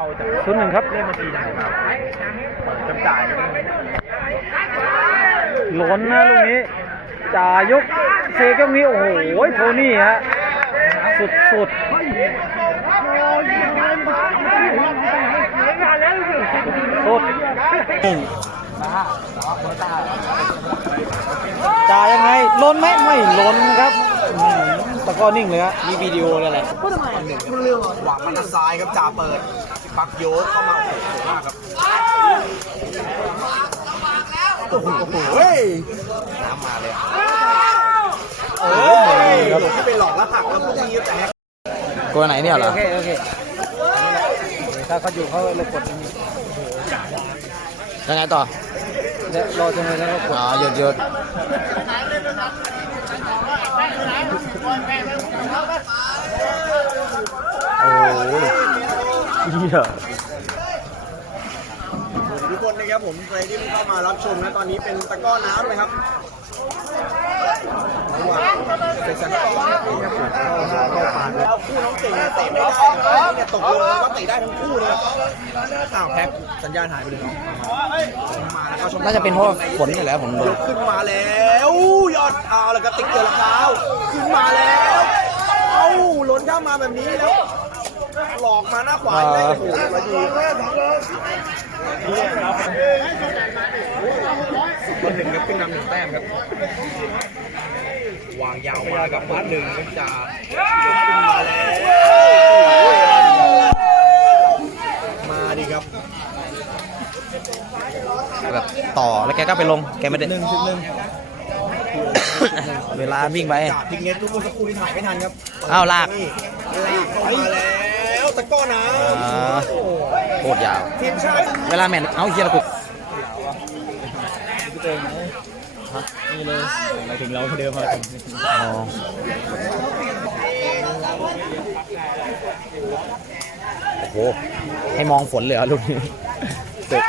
เอาจากศูนย์หนึ่งครับเลขบัญชีไหนครับจำจ่ายก็ได้หล่นนะลูกนี้จ่ายกเซก็มีโอ้โหโทนี่ฮะสุดสุดสุดหนึ่งจ่ายยังไงล้นไหมไม่ล้นครับอื้อหือตะกร้อนิ่งเลยฮะมีวิดีโอเลยแหละหวังมันจะซ้ายครับจ่าเปิด ปักโยกเข้ามาโอ้โหสวยมากครับโอ้โหโอ้โหเฮ้ยน้ำมาเลยเอ้ยหลงที่ไปหลอกแล้วหักแล้วพวกนี้แต่ตัวไหนเนี่ยเหรอ โอเค โอเค ถ้าเขาอยู่เขาเลยกดอย่างนี้ยังไงต่อเดี๋ยวรอจังเลยแล้วก็กด อ๋อหยุดหยุดโอ้โหเหี้ย ทุกคนนะครับผมใครที่เข้ามารับชมนะตอนนี้เป็นตะกร้อน้ำเลยครับเป็นสัญญาณครับผมแล้วคู่น้องเก่งเนี่ยเตะไม่ได้ครับเนี่ยตกลงกันว่าเตะได้ทั้งคู่เลยอ้าวแพ็คสัญญาณหายไปเลยเนาะมาแล้วก็ชมน่าจะเป็นเพราะว่าฝนนี่แหละผมดูยกขึ้นมาแล้วยอดเอาแล้วก็ติ๊กเกอร์รองเท้าขึ้นมาแล้ว เอ้าหล่นข้ามมาแบบนี้แล้ว หลอกมาหน้าขวาได้โอ้โหมาดีคนหนึ่งครับขึ้นนำหนึ่งแต้มครับ วางยาวมากับมัดหนึ่งก็จะขึ้นมาแล้วมาดีครับแบบต่อแล้วแกก็ไปลงแกไม่ได้หนึ่งจุดหนึ่งเวลาวิ่งไปจากพิงเน็ตทุกคนสักครู่ที่ถ่ายไม่ทันครับอ้าวลากนี่ลากเข้ามาแล้ว ตะก้อน้อ่าำโอ้โหโคตรยาว ทีมชาติเวลาแมนเอาเฮียระกุกนี่เลยหมายถึงเราเดิมมาอ๋อโอ้โห ให้มองฝนเลยเหรอลูกนี้สุด